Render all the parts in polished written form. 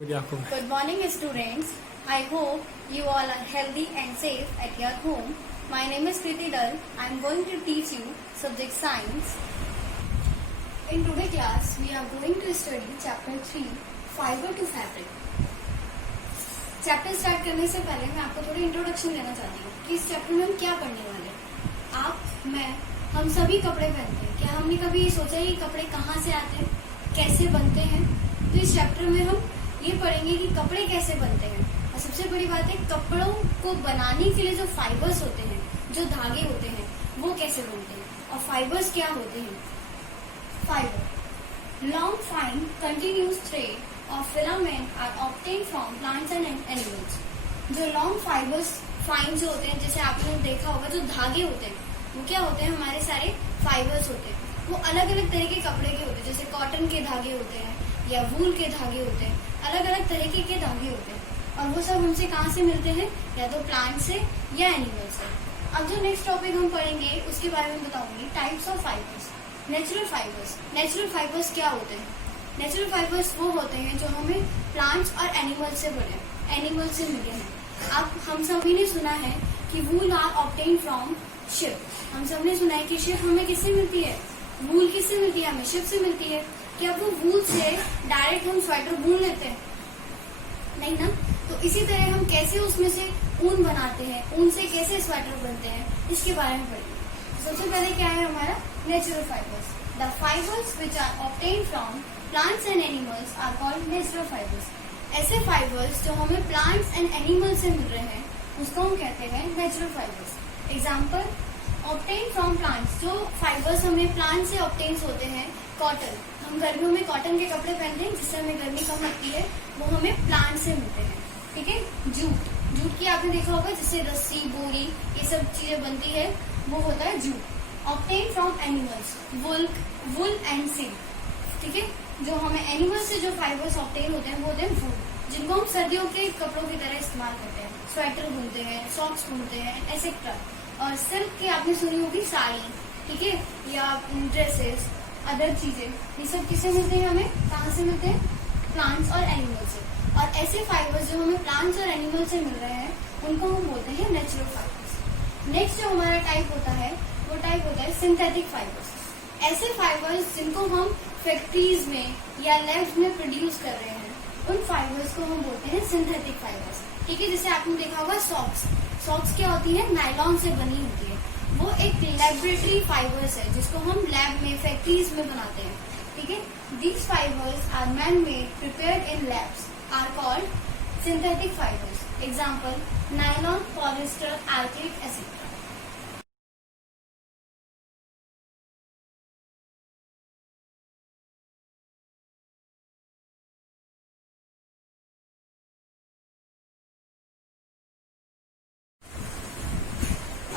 Good morning, students. I hope you all are healthy and safe at your home. My name is Kriti Dal. I am going to teach you subject science. In today's class, we are going to study chapter 3, fiber to fabric. Chapter start करने से पहले मैं आपको थोड़ी introduction देना चाहती हूँ कि इस चैप्टर में हम क्या पढ़ने वाले हैं। आप, मैं, हम सभी कपड़े पहनते हैं। क्या हमने कभी ये सोचा है कि कपड़े कहाँ से आते हैं, कैसे बनते हैं? तो इस चैप्टर में हम ये पढ़ेंगे कि कपड़े कैसे बनते हैं। और सबसे बड़ी बात है, कपड़ों को बनाने के लिए जो फाइबर्स होते हैं, जो धागे होते हैं, वो कैसे बनते हैं और फाइबर्स क्या होते हैं। Fibre, long fine continuous thread और filament are obtained from plants and animals. जो लॉन्ग फाइबर्स फाइन जो होते हैं, जैसे आपने देखा होगा, जो धागे होते हैं वो क्या होते हैं, हमारे सारे फाइबर्स होते हैं। वो अलग अलग तरह के कपड़े के होते हैं, जैसे कॉटन के धागे होते हैं या वूल के धागे होते हैं, अलग अलग तरीके के धागे होते हैं। और वो सब हमसे कहाँ से मिलते हैं, या तो प्लांट से या एनिमल से। अब जो नेक्स्ट टॉपिक हम पढ़ेंगे उसके बारे में बताऊंगी, types of fibres. Natural fibres. Natural fibres क्या होते हैं? नेचुरल फाइबर्स वो होते हैं जो हमें प्लांट्स और एनिमल से मिले हैं। अब हम सभी ने सुना है कि वूल आर ऑब्टेन फ्रॉम शिप। हम सब ने सुना है कि शिप हमें किससे मिलती है, वूल किससे मिलती है, हमें शिप से मिलती है। क्या वो वूल से डायरेक्ट हम स्वेटर बुन लेते हैं? नहीं ना। तो इसी तरह हम कैसे उसमें से ऊन बनाते हैं, ऊन से कैसे स्वेटर बनते हैं, इसके बारे में पढ़ेंगे। सबसे पहले क्या है हमारा natural fibres. The fibres which are obtain from plants and animals are called natural fibres. ऐसे फाइबर्स जो हमें प्लांट्स एंड एनिमल से मिल रहे हैं उसको हम कहते हैं natural fibres. Example, obtain from plants. जो फाइबर्स हमें प्लांट से ऑब्टेन होते हैं, कॉटन। हम गर्मियों में कॉटन के कपड़े पहनते हैं जिससे हमें गर्मी कम लगती है, वो हमें प्लांट से मिलते हैं। ठीक है। जूट की आपने देखा होगा, जिससे रस्सी, बोरी, ये सब चीजें बनती है, वो होता है jute. Obtain from animals, wool and silk. ठीक है। जो हमें एनिमल से जो फाइबर्स ऑब्टेन होते हैं वो होते हैं वूल, जिनको हम सर्दियों के कपड़ों की तरह इस्तेमाल करते हैं, स्वेटर बुनते हैं, सॉक्स बुनते हैं, एसेट्रा। और सिल्क की आपने सुनी होगी, साड़ी, ठीक है, या ड्रेसेस, अदर चीजें, ये सब किससे मिलते हैं, हमें कहाँ से मिलते हैं, प्लांट्स और एनिमल से। और ऐसे फाइबर्स जो हमें प्लांट्स और एनिमल से मिल रहे हैं उनको हम बोलते हैं नेचुरल फाइबर्स। नेक्स्ट जो हमारा टाइप होता है वो टाइप होता है सिंथेटिक फाइबर्स। ऐसे फाइबर्स जिनको हम फैक्ट्रीज में या लैब्स में प्रोड्यूस कर रहे हैं, उन फाइबर्स को हम बोलते हैं सिंथेटिक फाइबर्स। ठीक है। जैसे आपने देखा होगा सॉक्स क्या होती है, नायलॉन से बनी होती है। वो एक लेबोरेटरी फाइबर्स है जिसको हम लैब में, फैक्ट्रीज में बनाते हैं। ठीक है। These fibres are man made, prepared in labs, are called synthetic fibres. Example, nylon, polyester, acrylic acid.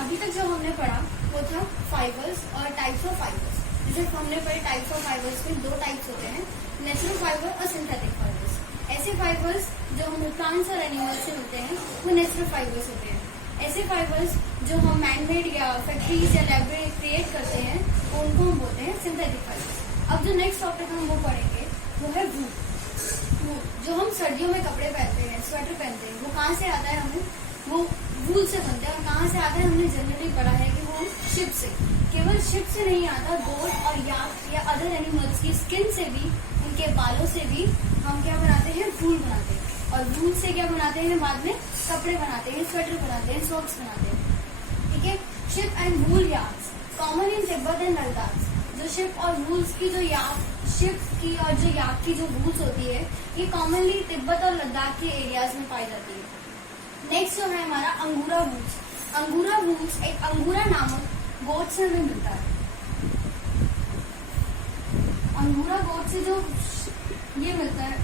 अभी तक जो हमने पढ़ा वो था फाइबर्स और टाइप्स ऑफ फाइबर्स। जैसे हमने पढ़े टाइप्स ऑफ फाइबर्स में 2 टाइप्स होते हैं, नेचुरल फाइबर और सिंथेटिक फाइबर्स। ऐसे फाइबर्स जो हमें प्लांट्स और एनिमल्स से मिलते हैं वो नेचुरल फाइबर्स होते हैं। ऐसे फाइबर्स जो हम मैनमेड या फैक्ट्रीज या लैब में क्रिएट करते हैं उनको हम बोलते हैं सिंथेटिक फाइबर्स। अब जो नेक्स्ट टॉपिक हम वो पढ़ेंगे वो है वूल। जो हम सर्दियों में कपड़े पहनते हैं, स्वेटर पहनते हैं, वो कहाँ से आता है, हमें वो वूल से बनते हैं। और कहाँ से आता है, हमने जनरली पढ़ा है कि वो शिप से। केवल शिप से नहीं आता, गोट और याक या अदर एनिमल्स की स्किन से भी, उनके बालों से भी हम क्या बनाते हैं, वूल बनाते हैं। और वूल से क्या बनाते हैं, बाद में कपड़े बनाते हैं, स्वेटर बनाते हैं, सॉक्स बनाते हैं। ठीक है। Ship and wool yards common in Tibet and Ladakh. जो शिप और वूल्स की जो शिप की और जो याक की जो वूल्स होती है, ये कॉमनली तिब्बत और लद्दाख के एरियाज में पाई जाती है। नेक्स्ट जो है हमारा अंगूरा वूल्स। अंगूरा वूल्स एक अंगूरा नामक गोट से हमें मिलता है। अंगूरा गोट से जो ये मिलता है,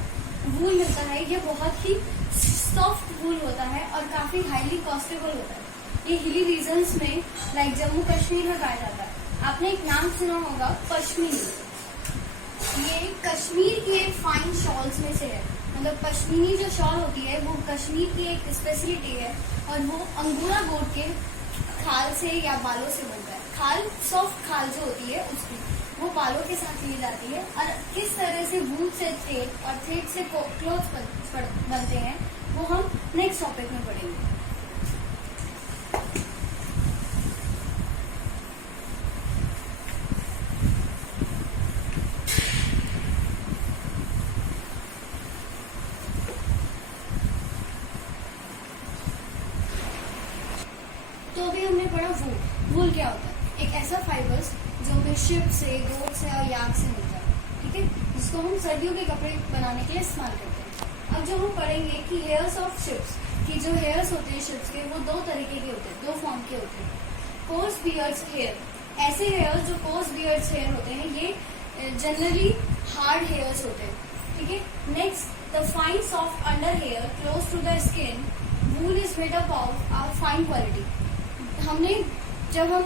वूल मिलता है, ये बहुत ही सॉफ्ट वूल होता है और काफी हाईली कॉस्टेबल होता है। ये हिली रीजन्स में लाइक जम्मू कश्मीर में पाया जाता है। आपने एक नाम सुना होगा, पश्मीनी। ये कश्मीर की एक फाइन शॉल्स में से है। मतलब पश्मीनी जो शॉल होती है वो कश्मीर की एक स्पेशलिटी है और वो अंगूरा गोट के खाल से या बालों से बनता है। खाल, सॉफ्ट खाल जो होती है उसकी। वो बालों के साथ ली जाती है, और किस तरह से वूल से थ्रेड और थ्रेड से क्लोथ बनते हैं वो हम नेक्स्ट टॉपिक में पढ़ेंगे। तो अभी हमने पढ़ा वूल। वूल क्या होता है? एक ऐसा फाइबर्स जो हमें शिप से, गोट से और याक से मिलता है, ठीक है, जिसको हम सर्दियों के कपड़े बनाने के लिए इस्तेमाल करते हैं। अब जो हम पढ़ेंगे कि हेयर्स ऑफ शिप्स, कि जो हेयर्स होते हैं शिप्स के वो दो तरीके के होते हैं, दो फॉर्म के होते हैं। कोर्स बियर्ड्स हेयर, ऐसे हेयर्स जो कोर्स बियर्ड्स हेयर होते हैं ये जनरली हार्ड हेयर्स होते हैं, ठीक है। Next the fine soft under hair close to the skin, wool is made up of fine quality. हमने जब हम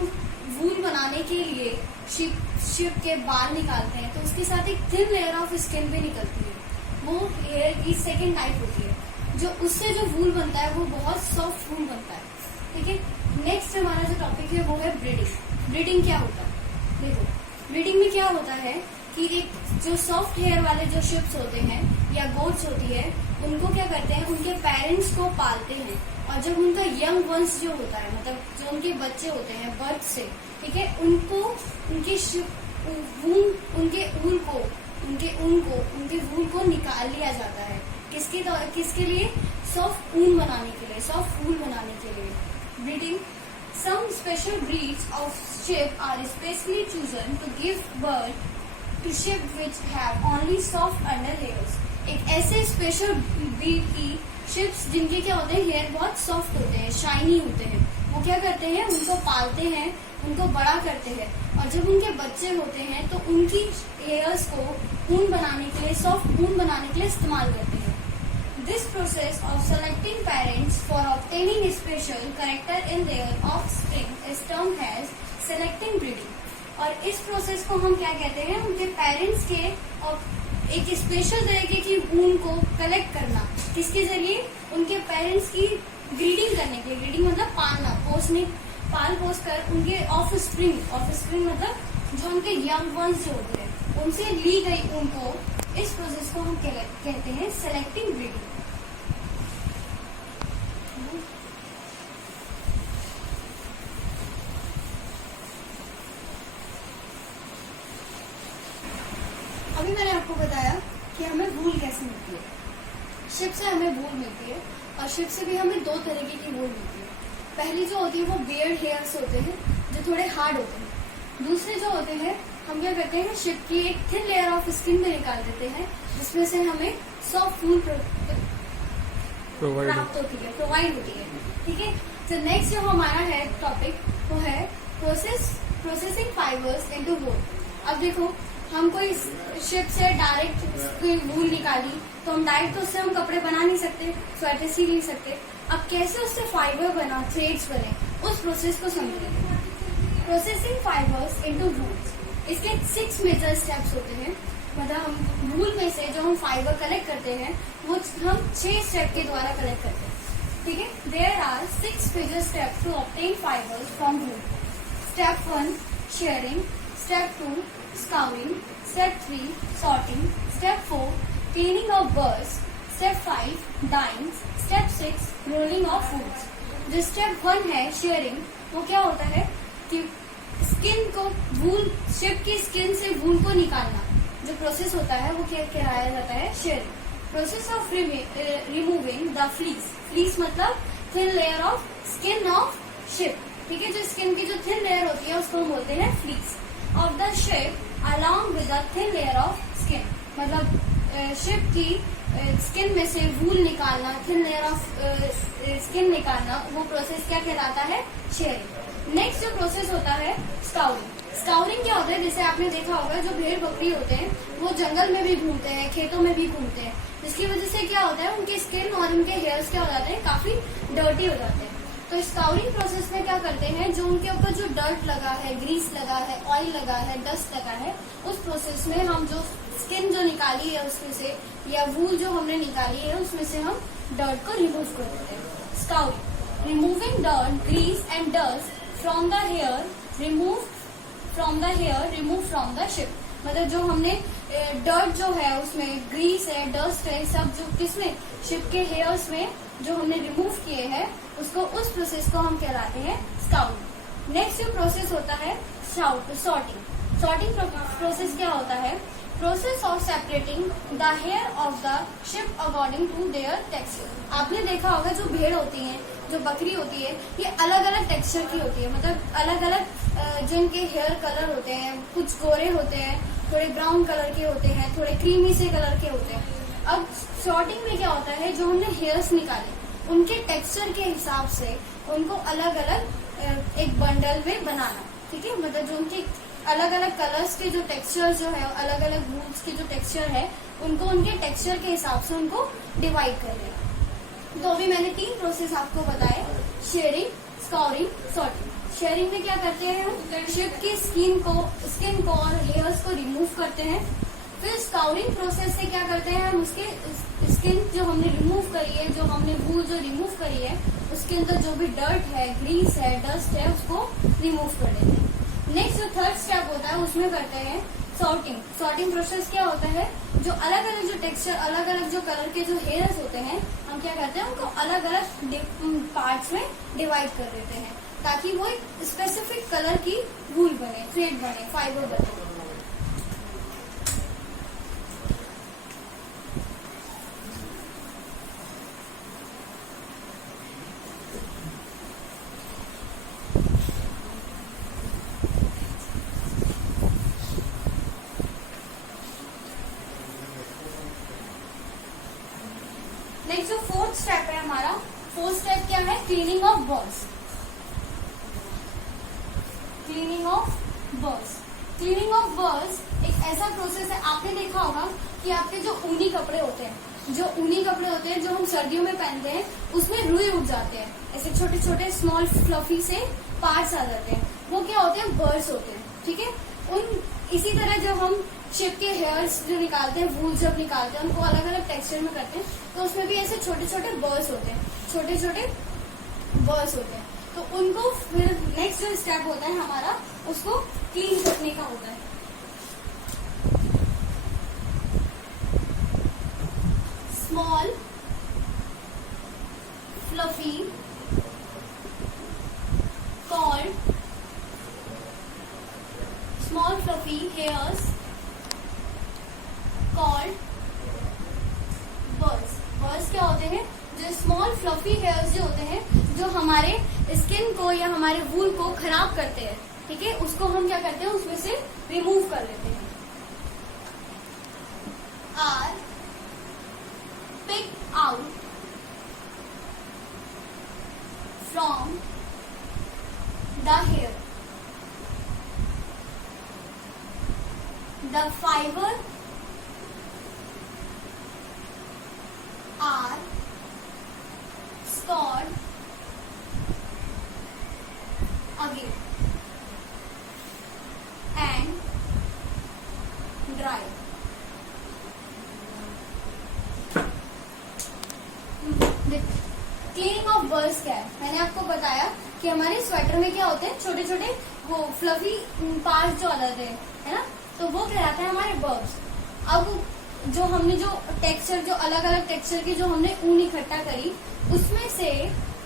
वूल बनाने के लिए शिप के बाल निकालते हैं तो उसके साथ एक थिन लेयर ऑफ स्किन भी निकलती है, वो हेयर की सेकेंड टाइप होती है, जो उससे जो वूल बनता है वो बहुत सॉफ्ट वूल बनता है, ठीक है। नेक्स्ट हमारा जो टॉपिक है वो है ब्रीडिंग। ब्रीडिंग क्या होता है? देखो, ब्रीडिंग में क्या होता है कि एक जो सॉफ्ट हेयर वाले जो शिप्स होते हैं या गोट्स होती है, उनको क्या करते हैं, उनके पेरेंट्स को पालते हैं, और जब उनका यंग वंस जो होता है, मतलब जो उनके बच्चे होते हैं बर्थ से, ठीक है, उनको उनके उनके ऊन को उनके वूल को निकाल लिया जाता है। किसके लिए? सॉफ्ट ऊन बनाने के लिए, सॉफ्ट वूल बनाने के लिए। Breeding, some special breeds of sheep are specially chosen to give birth to sheep which have only soft under hairs. एक ऐसे स्पेशल ब्रीड की शिप्स जिनके क्या होते हैं, हेयर बहुत सॉफ्ट होते हैं, शाइनी होते हैं, वो क्या करते हैं, उनको पालते हैं, उनको बड़ा करते हैं, और जब उनके बच्चे होते हैं तो उनकी हेयर्स को ऊन बनाने के लिए, सॉफ्ट ऊन बनाने के लिए इस्तेमाल करते हैं। This process of selecting parents for obtaining special character in their offspring is termed as selecting breeding. और इस प्रोसेस को हम क्या कहते हैं, उनके पेरेंट्स के और एक स्पेशल तरीके की ऊन को कलेक्ट करना, किसके जरिए, उनके पेरेंट्स की ब्रीडिंग करने के लिए। ब्रीडिंग मतलब पालना, पोसने, पाल पोस कर उनके ऑफ स्प्रिंग मतलब जो उनके यंग वंस जो होते हैं उनसे ली गई ऊन को, इस प्रोसेस को हम कहते हैं सेलेक्टिंग ब्रीडिंग। अभी मैंने आपको बताया कि हमें वूल कैसे मिलती है। शिप से हमें वूल मिलती है, और शिप से भी हमें दो तरीके की वूल मिलती है। पहली जो होती है वो बियर्ड हेयर्स होते हैं जो थोड़े हार्ड होते हैं। दूसरे जो होते हैं, हम क्या करते हैं, शिप की एक थिन लेयर ऑफ स्किन में निकाल देते हैं, जिसमें से हमें सॉफ्ट वूल प्राप्त होती है, प्रोवाइड होती है, ठीक है। तो नेक्स्ट जो हमारा है टॉपिक वो है प्रोसेसिंग फाइबर्स इनटू वूल। अब देखो, हम कोई शिप से डायरेक्ट वूल निकाली तो हम डायरेक्ट तो उससे हम कपड़े बना नहीं सकते, स्वेटर सी नहीं सकते। अब कैसे उससे फाइबर बना, थ्रेड्स बने, उस प्रोसेस को समझेंगे। प्रोसेसिंग फाइबर्स इनटू वूल्स, इसके 6 मेजर स्टेप्स होते हैं। मतलब हम वूल में से जो हम फाइबर कलेक्ट करते हैं वो हम 6 स्टेप के द्वारा कलेक्ट करते हैं, ठीक है। There are 6 major steps to obtain fibres from wool. Step 1 shearing, step 2 scouring, step 3 sorting, step 4 cleaning of burrs, step 5 dyeing, step 6 rolling of wools। जो step 1 है shearing, वो क्या होता है कि स्किन को वूल, शिप की स्किन से वूल को निकालना, जो प्रोसेस होता है वो क्या कहलाया जाता है, shearing. Process of removing the fleece, fleece मतलब thin layer of skin of sheep, ठीक है। जो स्किन की जो थिन लेयर होती है उसको हम बोलते हैं fleece of the ship along with the thin layer of skin. मतलब शिप की स्किन में से वूल निकालना, थिन लेयर ऑफ स्किन निकालना, वो प्रोसेस क्या कहलाता है, शेयरिंग। नेक्स्ट जो प्रोसेस होता है स्काउरिंग। स्काउरिंग क्या होता है, जैसे आपने देखा होगा जो भेड़ बकरी होते हैं वो जंगल में भी घूमते हैं, खेतों में भी घूमते हैं, जिसकी वजह से क्या होता है, उनके स्किन और उनके हेयर्स क्या हो जाते हैं, काफी डर्टी हो जाते हैं। तो स्काउरिंग प्रोसेस में क्या करते हैं, जो उनके ऊपर जो डर्ट लगा है, ग्रीस लगा है, ऑयल लगा है, डस्ट लगा है, उस प्रोसेस में हम जो स्किन जो निकाली है उसमें से, या वूल जो हमने निकाली है उसमें से हम डर्ट को रिमूव कर देते हैं। Scouring, removing dirt, grease and dust from the hair, remove from the hair remove from the sheep, मतलब जो हमने डर्ट जो है उसमें ग्रीस है, डस्ट है, सब जो किसमें शिप के हेयर्स में जो हमने रिमूव किए हैं उसको, उस प्रोसेस को हम कहलाते हैं स्काउटिंग। नेक्स्ट जो प्रोसेस होता है सॉर्टिंग। सॉर्टिंग प्रोसेस क्या होता है? Process of separating the hair of the sheep according to their texture. आपने देखा होगा जो भेड़ होती है, जो बकरी होती है, ये अलग अलग टेक्सचर की होती है, मतलब अलग अलग जिनके हेयर कलर होते हैं, कुछ गोरे होते हैं, थोड़े ब्राउन कलर के होते हैं, थोड़े क्रीमी से कलर के होते हैं। अब सॉर्टिंग में क्या होता है, जो हमने हेयर्स निकाले उनके टेक्सचर के हिसाब से उनको अलग अलग एक बंडल में बनाना, ठीक है, मतलब जो उनके अलग अलग कलर्स के जो टेक्सचर जो है, अलग अलग वूल्स के जो टेक्सचर है, उनको उनके टेक्सचर के हिसाब से उनको डिवाइड कर देना। तो अभी मैंने 3 प्रोसेस आपको बताए, शेयरिंग, स्काउरिंग, सॉर्टिंग। शेयरिंग में क्या करते हैं हम, शिप की स्किन को और हेयर्स को रिमूव करते हैं। फिर स्काउरिंग प्रोसेस से क्या करते हैं हम, उसके स्किन जो हमने रिमूव करी है, जो हमने वूल जो रिमूव करी है, उसके अंदर जो भी डर्ट है, ग्रीस है, डस्ट है, उसको रिमूव कर देते हैं। नेक्स्ट जो थर्ड स्टेप होता है उसमें करते हैं सॉर्टिंग। सॉर्टिंग प्रोसेस क्या होता है, जो अलग अलग जो टेक्सचर, अलग अलग जो कलर के जो हेयर्स होते हैं, हम क्या करते हैं उनको अलग अलग पार्ट्स में डिवाइड कर देते हैं, ताकि वो एक स्पेसिफिक कलर की वूल बने, थ्रेड बने, फाइबर बने। नेक्स्ट जो फोर्थ स्टेप है हमारा, फोर्थ स्टेप क्या है, cleaning of birds. Cleaning of birds. Cleaning of birds एक ऐसा प्रोसेस है, आपने देखा होगा कि आपके जो ऊनी कपड़े होते हैं, जो हम सर्दियों में पहनते हैं, उसमें रुई उठ जाते हैं, ऐसे छोटे छोटे स्मॉल फ्लफी से पार्ट्स आ जाते हैं, वो क्या होते हैं, बर्ड्स होते हैं, ठीक है। इसी तरह जब हम शिप के हेयर्स जो निकालते हैं, वूल जब निकालते हैं, उनको अलग अलग टेक्सचर में करते हैं, तो उसमें भी ऐसे छोटे छोटे बर्ड्स होते हैं, छोटे छोटे बर्ड्स होते हैं। तो उनको फिर नेक्स्ट जो स्टेप होता है हमारा, उसको क्लीन करने का होता है। Small fluffy called small fluffy hairs called birds। birds क्या होते हैं, जो small fluffy hairs जो होते हैं, जो हमारे स्किन को या हमारे वूल को खराब करते हैं, ठीक है, उसको हम क्या करते हैं, उसमें से रिमूव कर लेते हैं। Are picked out from the hair। The fiber are stored again and dried। Cleaning of birds क्या है, मैंने आपको बताया कि हमारे स्वेटर में क्या होते हैं, छोटे छोटे वो फ्लफी पार्ट्स जो आ जाते हैं, है ना, तो वो कहलाते हैं हमारे बर्ड्स। अब जो हमने जो टेक्सचर, जो अलग अलग टेक्सचर की जो हमने ऊन इकट्ठा करी, उसमें से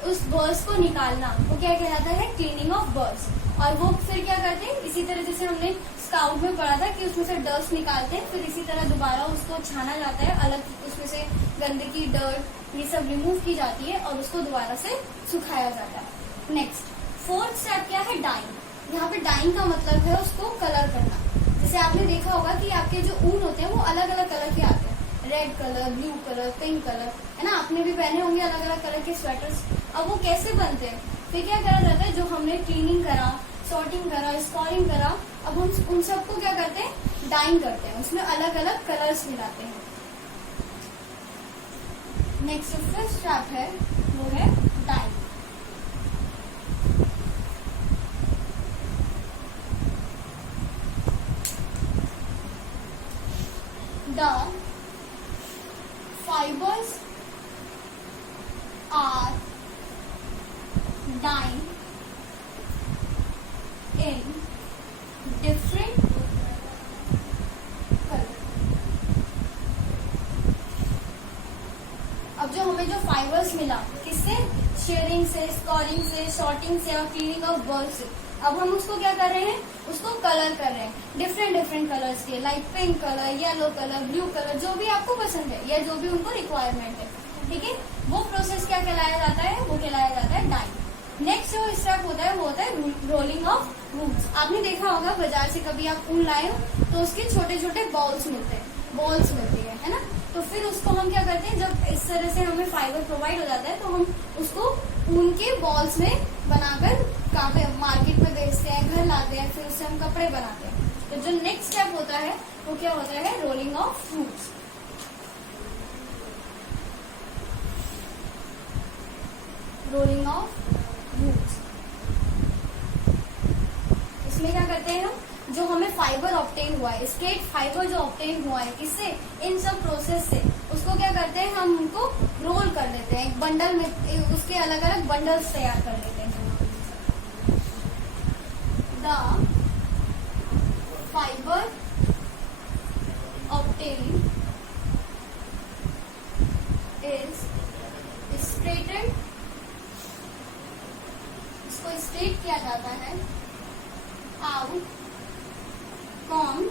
उस बर्ड्स को निकालना, वो क्या कहलाता है, क्लीनिंग ऑफ बर्ड्स। और वो फिर क्या करते हैं, इसी तरह जैसे हमने स्काउट में पढ़ा था कि उसमें से डस्ट निकालते हैं, फिर इसी तरह दोबारा उसको छाना जाता है, अलग उसमें से गंदगी, डर्ट, ये सब रिमूव की जाती है और उसको दोबारा से सुखाया जाता है। नेक्स्ट फोर्थ स्टेप क्या है, डाइंग। यहाँ पे डाइंग का मतलब है उसको कलर करना। जैसे आपने देखा होगा कि आपके जो ऊन होते हैं वो अलग अलग कलर के आते हैं, red colour, blue colour, pink colour, है ना, आपने भी पहने होंगे अलग अलग कलर के स्वेटर्स। अब वो कैसे बनते हैं, फिर क्या करा जाता है, जो हमने क्लीनिंग करा, सॉर्टिंग करा, स्कॉरिंग करा, अब हम उन सबको क्या करते हैं, डाइंग करते हैं, उसमें अलग अलग कलर्स मिलाते हैं। नेक्स्ट फिफ्थ स्टेप है, वो है dying. The fibers are dyed in हमें जो फाइबर्स मिला किससे, शेयरिंग से, स्कोरिंग से, सॉर्टिंग से और क्लीनिंग ऑफ बर्ड से, अब हम उसको क्या कर रहे हैं, उसको कलर कर रहे हैं डिफरेंट डिफरेंट कलर्स के, like pink colour, yellow colour, blue colour, जो भी आपको पसंद है या जो भी उनको रिक्वायरमेंट है, ठीक है। वो प्रोसेस क्या कहलाया जाता है, वो कहलाया जाता है डाइंग। नेक्स्ट जो स्टेप होता है वो होता है रोलिंग ऑफ वूल्स। आपने देखा होगा बाजार से कभी आप ऊन लाए हो तो उसके छोटे छोटे बॉल्स मिलते हैं, बॉल्स मिलती है ना। तो फिर उसको हम क्या करते हैं, जब इस तरह से हमें फाइबर प्रोवाइड हो जाता है तो हम उसको ऊन के बॉल्स में बनाकर कहाँ पे मार्केट में बेचते हैं, घर लाते हैं, फिर उससे हम कपड़े बनाते हैं। तो जो नेक्स्ट स्टेप होता है वो क्या होता है, rolling of wools. Rolling of wools, इसमें क्या करते हैं हम, जो हमें फाइबर ऑब्टेन हुआ है, स्ट्रेट फाइबर जो ऑब्टेन हुआ है किससे, इन सब प्रोसेस से, उसको क्या करते हैं हम, उनको रोल कर देते हैं एक बंडल में, उसके अलग अलग बंडल्स तैयार कर लेते हैं। The fibre obtain is striated, इसको स्ट्रेट किया जाता है, आउट कॉम,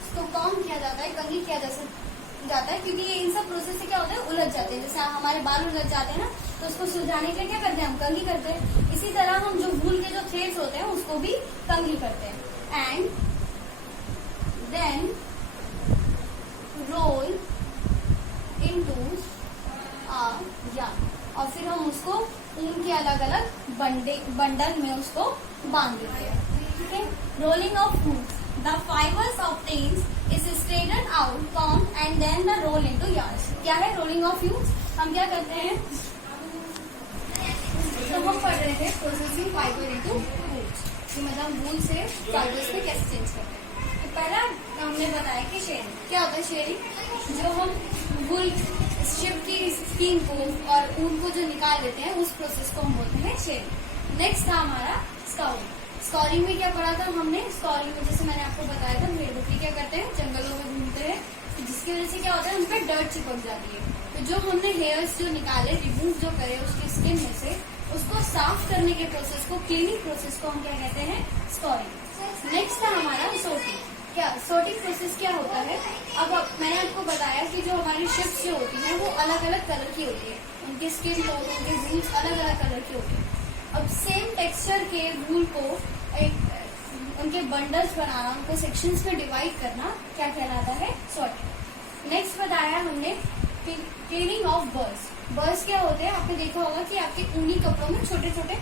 इसको कॉम किया जाता है, कंघी किया जाता है, क्योंकि ये इन सब प्रोसेस से क्या होता है, उलझ जाते हैं। जैसे हमारे बाल उलझ जाते हैं ना, तो उसको सुलझाने के लिए क्या करते हैं, हम कंघी करते हैं। इसी तरह हम जो वूल के जो थ्रेड्स होते हैं उसको भी कंघी करते हैं। And then roll into a yarn, और फिर हम उसको ऊन के अलग अलग बंडल में उसको बांध देते हैं, ठीक है। Rolling of wools, the fibres obtained is straightened out, comb and then the roll into yarn. क्या है रोलिंग ऑफ वूल्स, हम क्या करते हैं, तो हम पढ़ रहे थे प्रोसेसिंग फाइबर इनटू वूल्स, मतलब वूल से फाइबर्स में कैसे चेंज करते हैं। तो पहला हमने बताया कि शेयरिंग, क्या होता है शेयरिंग, जो हम वूल शिप की स्किन को और ऊन को जो निकाल देते हैं उस प्रोसेस को हम बोलते हैं शेयरिंग। नेक्स्ट था हमारा स्कोरिंग। स्कोरिंग में क्या पढ़ा था हमने, स्कोरिंग में जैसे मैंने आपको बताया था, भेड़ बकरी क्या करते हैं, जंगलों में घूमते हैं, जिसकी वजह से क्या होता है, उन पर डर्ट चिपक जाती है। तो जो हमने हेयर्स जो निकाले, रिमूव जो करे उसकी स्किन में से, उसको साफ करने के प्रोसेस को, क्लीनिंग प्रोसेस को हम क्या कहते हैं, स्कोरिंग। नेक्स्ट था हमारा सोर्टिंग। क्या सोर्टिंग प्रोसेस क्या होता है, अब मैंने आपको बताया कि जो हमारी शिप्स जो होती हैं वो अलग अलग कलर की होती है, उनके स्किन टोन, उनके वूल्स अलग अलग कलर की होती है। अब सेम टेक्सचर के वूल को एक उनके बंडल्स बनाना, उनको सेक्शंस में डिवाइड करना क्या कहलाता है, सॉर्टिंग। नेक्स्ट बताया हमने क्लीनिंग ऑफ बर्ड्स। बर्ड्स क्या होते हैं, आपने देखा होगा कि आपके ऊनी कपड़ों में छोटे छोटे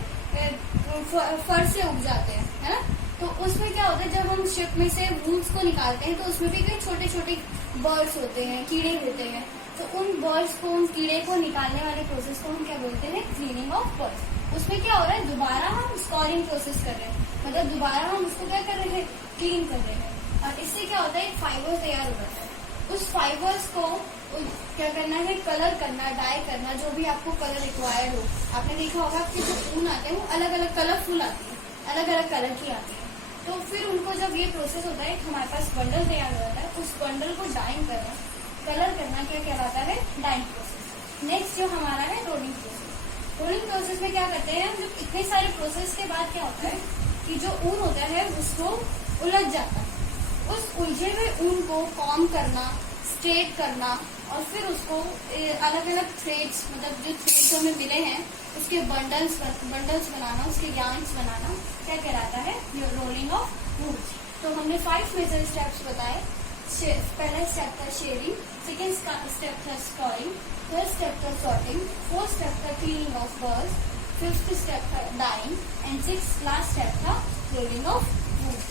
फर से उग जाते हैं, है ना। तो उसमें क्या होता है, जब हम शिप में से वूल्स को निकालते हैं तो उसमें भी कई छोटे छोटे बर्ड्स होते हैं, कीड़े होते हैं। तो उन बर्ड्स को, उन कीड़े को निकालने वाले प्रोसेस को हम क्या बोलते हैं, क्लीनिंग ऑफ बर्ड्स। उसमें क्या हो रहा है, दोबारा हम स्कोरिंग प्रोसेस कर रहे हैं, मतलब दोबारा हम उसको क्या कर रहे हैं, क्लीन कर रहे हैं। और इससे क्या होता है, एक फाइबर तैयार हो जाता है। उस फाइबर्स को क्या करना है, कलर करना, डाई करना, जो भी आपको कलर रिक्वायर्ड हो। आपने देखा होगा कि जो ऊन आते हैं वो अलग अलग कलरफुल आती है, अलग अलग कलर की आती है। तो फिर उनको जब ये प्रोसेस होता है, हमारे पास बंडल तैयार हो जाता है, उस बंडल को डाइंग करना, कलर करना क्या कहलाता है, डाइंग प्रोसेस। नेक्स्ट जो हमारा है रोलिंग प्रोसेस। रोलिंग प्रोसेस में क्या करते हैं, जब इतने सारे प्रोसेस के बाद क्या होता है कि जो ऊन होता है उसको उलझ जाता है, उस उलझे हुए ऊन को कॉम करना, स्ट्रेट करना, और फिर उसको अलग अलग थ्रेड्स, मतलब जो थ्रेड्स हमें मिले हैं उसके बंडल्स बनाना, उसके यार्न्स बनाना क्या कहलाता है, रोलिंग ऑफ वूल्स। तो हमने 5 मेजर स्टेप्स बताए। पहला स्टेप था शेयरिंग, सेकेंड स्टेप था स्कोरिंग, थर्ड स्टेप था सॉर्टिंग, फोर्थ स्टेप था cleaning of birds, fifth step था dyeing, and sixth last step था रोलिंग ऑफ वूल्स।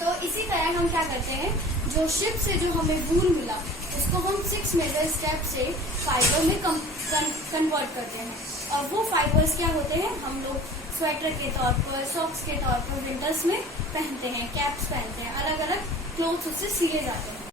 तो इसी तरह हम क्या करते हैं, जो शिप से जो हमें वूल मिला उसको हम 6 मेजर स्टेप से फाइबर में कन्वर्ट करते हैं। और वो फाइबर्स क्या होते हैं, हम लोग स्वेटर के तौर पर, सॉक्स के तौर पर विंटर्स में पहनते हैं, कैप्स पहनते हैं, अलग अलग क्लोथ्स उससे सिले जाते हैं।